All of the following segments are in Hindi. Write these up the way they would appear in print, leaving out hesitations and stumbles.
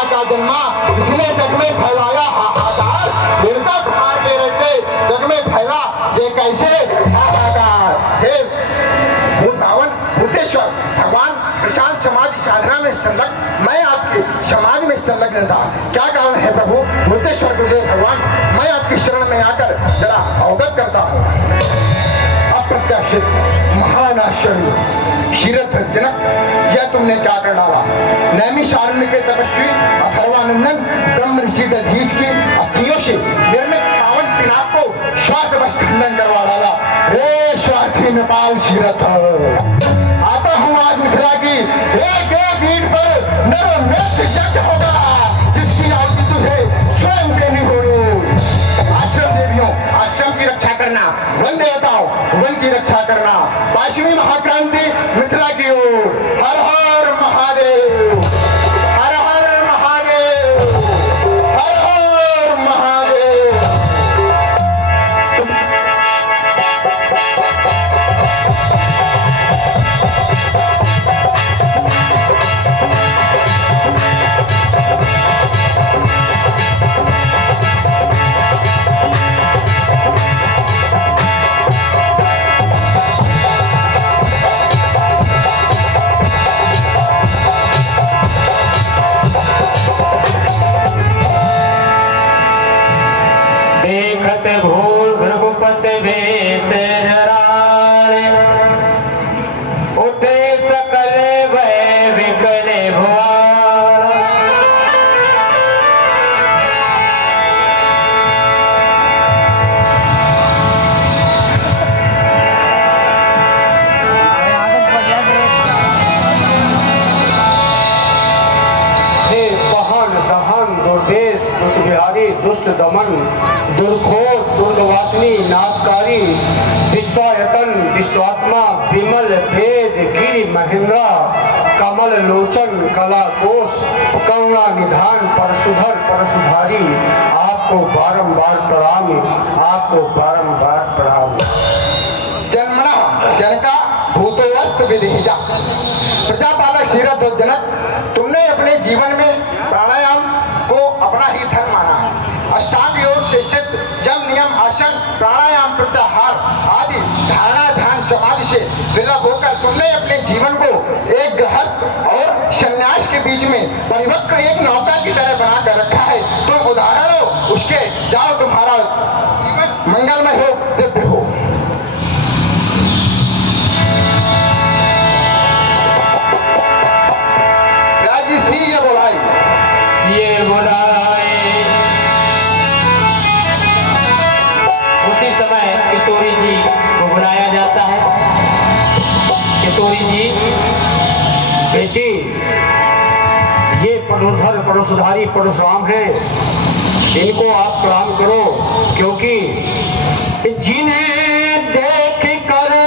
राजा का जन्मा, इसने जग में फैलाया हाहाकार। देवता कुमार के रहते जग में फैला ये कैसे हाहाकार। हे भूतावन भूतेश्वर भगवान, प्रशांत समाधि साधना में संलग्न मैं आपकी समाधि में संलग्न था। क्या कारण है प्रभु? भूतेश्वर गुरुदेव भगवान, मैं आपकी शरण में आकर जरा अवगत करता हूँ। अप्रत्याशित महान आश्चर्य शीरथ जनक, यह तुमने क्या कर डाला? नैमिषारण्य के तपस्वी अथर्वानंदन ब्रह्म ऋषि दधीच की अस्थियों से निर्मित पावन पिनाक को श्वास खंडन करवा डाला। हे स्वार्थी नेपाल शीरथ, आता हूँ आज मिथिला की एक एक ईंट पर नरमेध यज्ञ होगा, जिसकी आरती तुझे स्वयं देनी होगी। आश्रम देवियों, आश्रम की रक्षा करना, वन देवताओं वन की रक्षा करना। 5वीं महाक्रांति मिथिला की ओर। हर हर महादेव, हर हर महादेव, हर हर महादेव। भूल भृगुपत वेश हराए, उठे सकल भय विकल भुआर। हे पहन दहन दुर्देश दुष्विहारी दुष्ट दमन दुर्घोर दुर्गवासिनी नाशकारी विश्वायतन विश्वात्मा विमल वेद गिरि महेंद्र कमल लोचन कला कोश करुणा निधान परशुधर परशुधारी, आपको बारंबार प्रणाम, आपको बारंबार प्रणाम। जन्मना जनका भूतोस्त विधिजा, प्रजापालक शीरथ जनक, तुमने अपने जीवन में प्राणायाम को अपना ही धर्म माना। अष्टांग योग से सिद्ध यम नियम आसन प्राणायाम प्रत्याहार आदि धारणा ध्यान समाधि से विलग होकर तुमने अपने जीवन को एक गृहस्थ और सन्यास के बीच में परिपक्व एक नौका की तरह बनाकर रखा है। तुम उदाहरण हो उसके, जाओ तुम्हारा जीवन मंगलमय हो, दिव्य हो। सीए बोलाई, सीए बोलाई। उसी समय किशोरी जी को बुलाया जाता है। किशोरी जी, बेटी, ये पनुधर परशुधारी परशुराम है, इनको आप प्रणाम करो, क्योंकि जिन्हें देख कर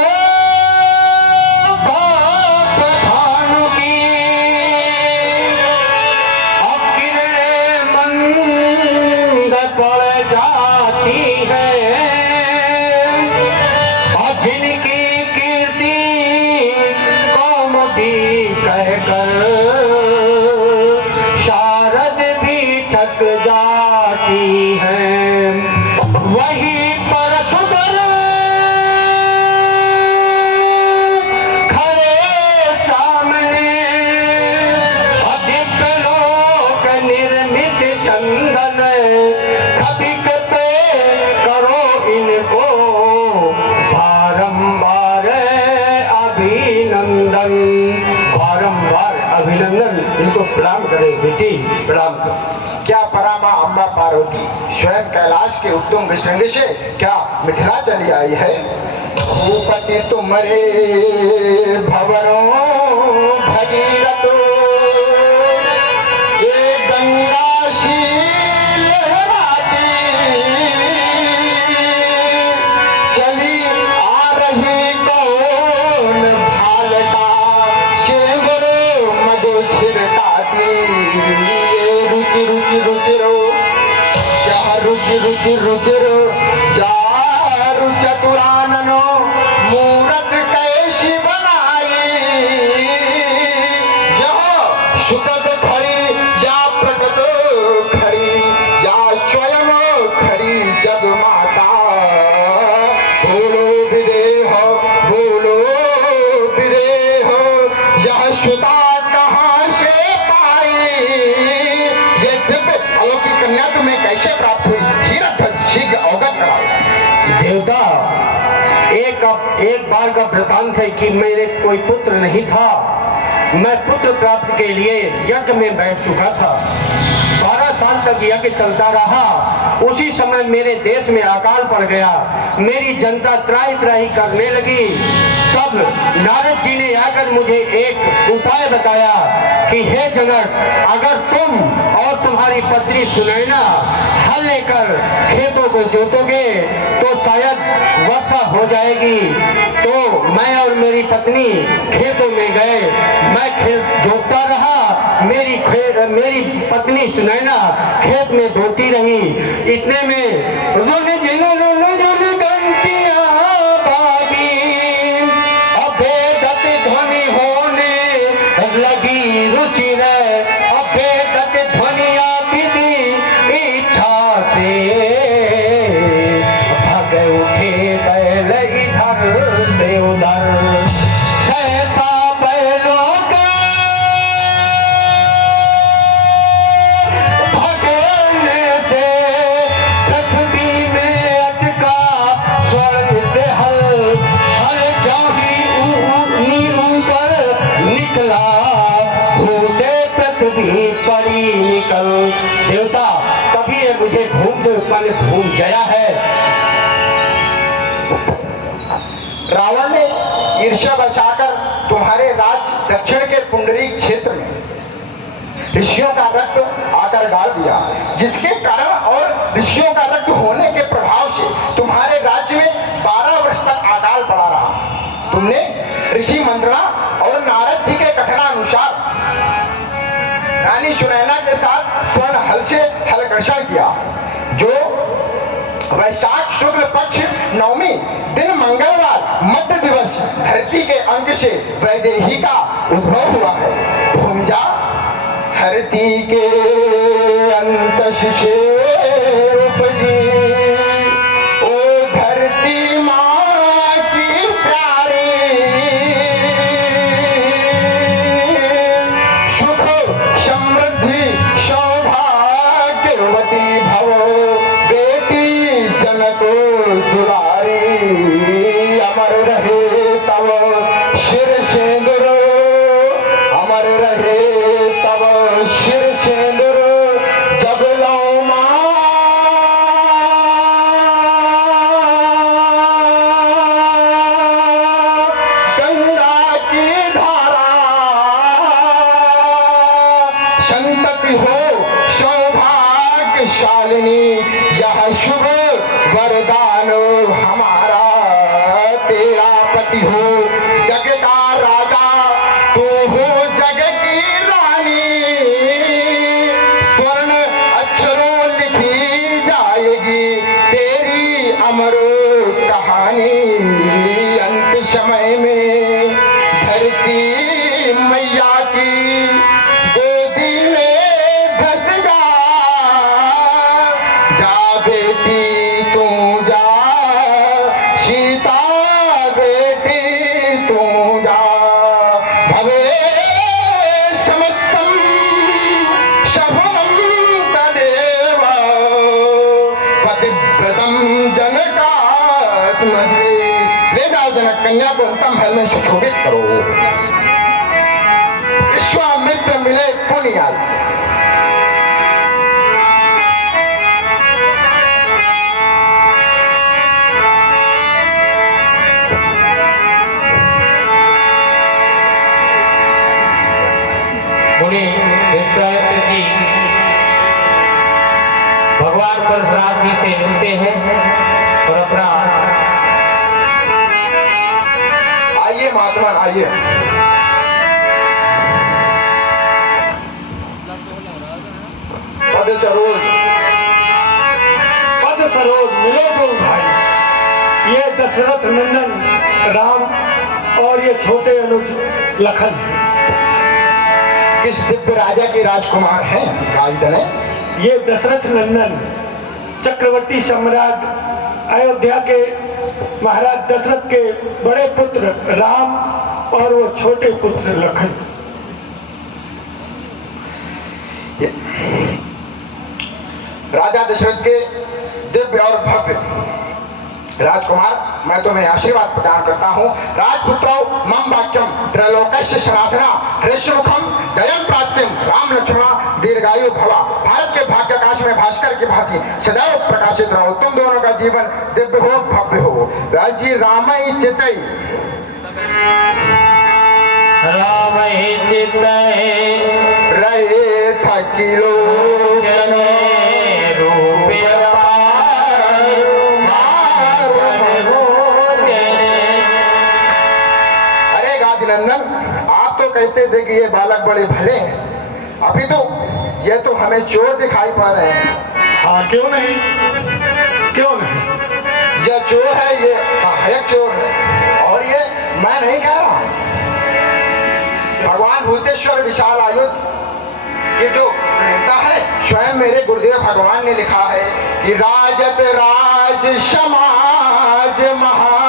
शारद भी थक जाती है, वही परशुधर खड़े सामने, अधिक लोक निर्मित चंदन, अधिक पे करो इनको बारंबार अभिनंदन, बारंबार अभिनंदन। इनको प्रणाम करे बेटी, प्रणाम करो। क्या परामा अम्बा पार्वती स्वयं कैलाश के उत्तम विश्रंग से क्या मिथिला चली आई है? भूपति तुम्हारे भवनों भगीरथ, ये गंगा शील लहराती चली आ रही कौन भालका, शेंगरो मधु छिड़काती। रुचि रुचि रुचिरो क्या रुचि रुचि रुचिरो चारु चतुराननो मूरत कैसी बनाई। यह सुगत खड़ी जा प्रकट एक बार का वृतांत है कि मेरे कोई पुत्र नहीं था। मैं पुत्र प्राप्ति के लिए यज्ञ में बैठ चुका था। 12 साल तक यज्ञ चलता रहा। उसी समय मेरे देश में अकाल पड़ गया। मेरी जनता त्राही त्राही करने लगी। तब नारद जी ने आकर मुझे एक उपाय बताया कि हे जनक, अगर तुम और तुम्हारी पत्नी सुनैना हल लेकर खेतों को जोतोगे तो शायद वर्षा हो जाएगी। तो मैं और मेरी पत्नी खेतों में गए। मैं खेत जोतता रहा। मेरी पत्नी सुनैना खेत में धोती रही। इतने में रुन घंटियां बाजी, अभेदत ध्वनि होने लगी रुचि रे, अभेदत ध्वनिया विधि इच्छा से, भाग उठे बैल इधर से उधर, सहसा बैलों का भगने से पृथ्वी में अटका स्वर्णित हल, हल जाही नीरू कर निकला, भू से पृथ्वी पड़ी निकल। देवता, तभी ये मुझे भूम से उत्पन्न भूम जया है। रावण ने ईर्ष्या बचाकर तुम्हारे राज्य दक्षिण के पुंडरीक क्षेत्र में ऋषियों का रक्त आकर डाल दिया, जिसके कारण और ऋषियों का रक्त होने के प्रभाव से तुम्हारे राज्य में 12 वर्ष तक अकाल पड़ा रहा। तुमने ऋषि मंत्रणा और नारद जी के कथनानुसार रानी सुनैना के साथ स्वर्ण हल से हलकर्षण किया, जो वैशाख शुक्ल पक्ष नवमी दिन मंगलवार मध्य दिवस धरती के अंक से वैदेही का उद्भव हुआ है। भूमजा धरती के अंत से उपजी, ओ धरती माँ की प्यारी, सुख समृद्धि सौभाग्यवती भव, बेटी जनक दुलारी, अमर रहे तब शिर सिंदूर, अमर रहे तब शिर सिंदूर, जब लो माँ गंगा की धारा, संतति हो सौभाग्यशालिनी, यह शुभ वरदान हमारा, तेरा पति हो जग का राजा, तू हो जग की रानी, स्वर्ण अक्षरों लिखी जाएगी तेरी अमर कहानी। अंत समय में धरती मैया की गोदी में धस जा, जा बेटी तू जा, सीता बेटी तू जा, भवे समस्तम शभम तदेव, पतिव्रतम जनकात्मजे। ले जाओ जनक कन्या को उत्तम हल में सुशोभित करो। विश्वामित्र मिले पुण्याल। मुनि विश्वामित्र जी भगवान परशुराम जी से मिलते हैं और अपना आइए महात्मा आइए। पद सरोज मिले दो भाई, ये दशरथ नंदन राम और ये छोटे अनुज लखन किस दिव्य राजा के राजकुमार हैं राजधने? ये दशरथ नंदन चक्रवर्ती सम्राट अयोध्या के महाराज दशरथ के बड़े पुत्र राम और वो छोटे पुत्र लखन। राजा दशरथ के दिव्य और भव्य राजकुमार, मैं तुम्हें आशीर्वाद प्रदान करता हूँ। राजपुत्रो मम वाक्यम त्रैलोक्यस्य सनातना हृष्यमुखम जयम प्राप्तिम राम लक्ष्मण दीर्घायु भवा। भारत के भाग्याकाश में भास्कर की भांति सदैव प्रकाशित रहो। तुम दोनों का जीवन दिव्य हो, भव्य हो। राज जी रामई चितई रामहि चित्तहि रहे थकिलो जने रूपय नंदन, आप तो कहते थे कि ये बालक बड़े भले हैं, अभी तो ये तो हमें चोर दिखाई पड़ रहे हैं। हाँ, क्यों नहीं, क्यों नहीं। ये चोर है, ये सहायक चोर है, और ये मैं नहीं कह रहा। भगवान भूतेश्वर विशाल आयुध ये जो कहता है, स्वयं मेरे गुरुदेव भगवान ने लिखा है कि राजत राज समाज महा